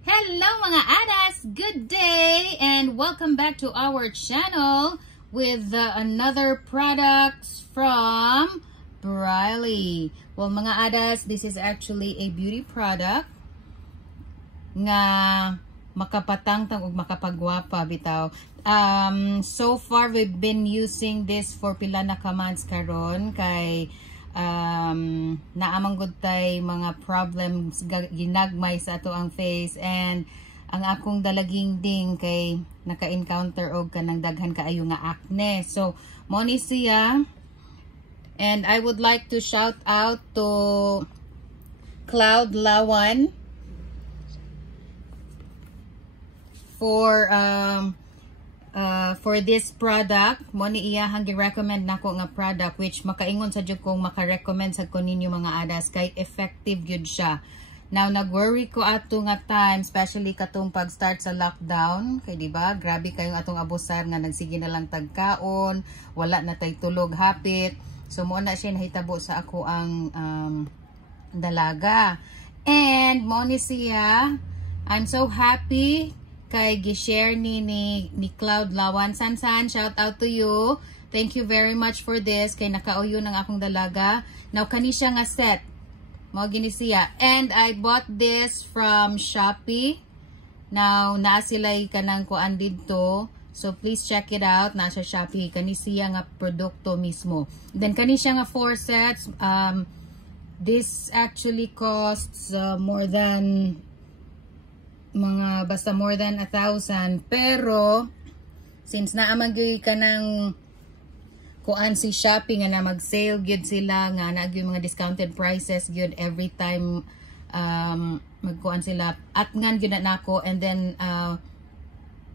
Hello mga adas! Good day and welcome back to our channel with another products from Breylee. Well mga adas, this is actually a beauty product nga makapatangtang ug makapagwapa bitaw. So far we've been using this for pila na ka months karon kay naamang good tay mga problems ginagmay sa ato ang face, and ang akong dalaging ding kay naka-encounter og kanang daghan kaayo nga acne. So mo ni siya, and I would like to shout out to Cloud Lawan for this product. Mo ni iya hang gi-recommend nako nga product, which makaingon sa jud kong maka-recommend sa ko ninyo mga adas kay effective gyud siya. Now nag-worry ko ato nga time, especially katong pag-start sa lockdown kay di ba grabe kayong atong abusar nga nagsige na lang tagkaon, wala na tay tulog hapit. So mo na siya nahitabo sa ako ang dalaga, and mo ni siya. I'm so happy kay gi-share ni Cloud Lawan. San, shout out to you. Thank you very much for this kay nakauyo ng akong dalaga. Now kani siya nga set. Mao gini siya. And I bought this from Shopee. Now naa sila kanang kuan didto. So please check it out. Na sa Shopee kani siya nga produkto mismo. Then kani siya nga 4 sets. This actually costs more than more than 1,000, pero since naamang gyud kanang kuan si Shopee nga na mag-sale gyud sila nga na gyud mga discounted prices gyud every time magkuan sila at ngan gyud na nako. And then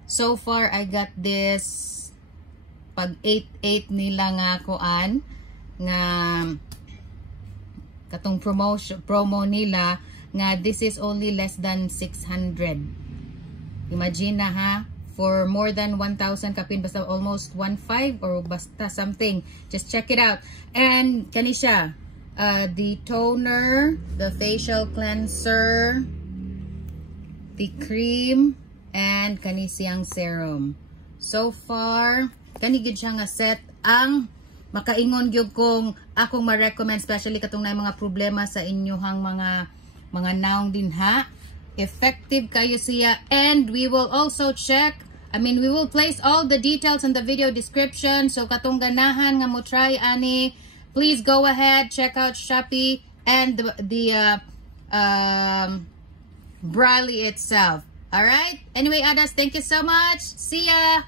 so far I got this pag 8 nila nga kuan nga katong promo nila nga this is only less than 600. Imagine na ha, for more than 1,000 kapin, basta almost 1,500 or basta something. Just check it out. And kani siya, the toner, the facial cleanser, the cream, and kani siyang serum. So far kani gid siya nga set ang makaingon gyud kong akong ma-recommend, especially katong na mga problema sa inyohang mga naong din ha. Effective kayo siya, and we will also check, we will place all the details in the video description. So katong ganahan nga mo try ani, please go ahead, check out Shopee and the Breylee itself. Alright, anyway adas, thank you so much, see ya.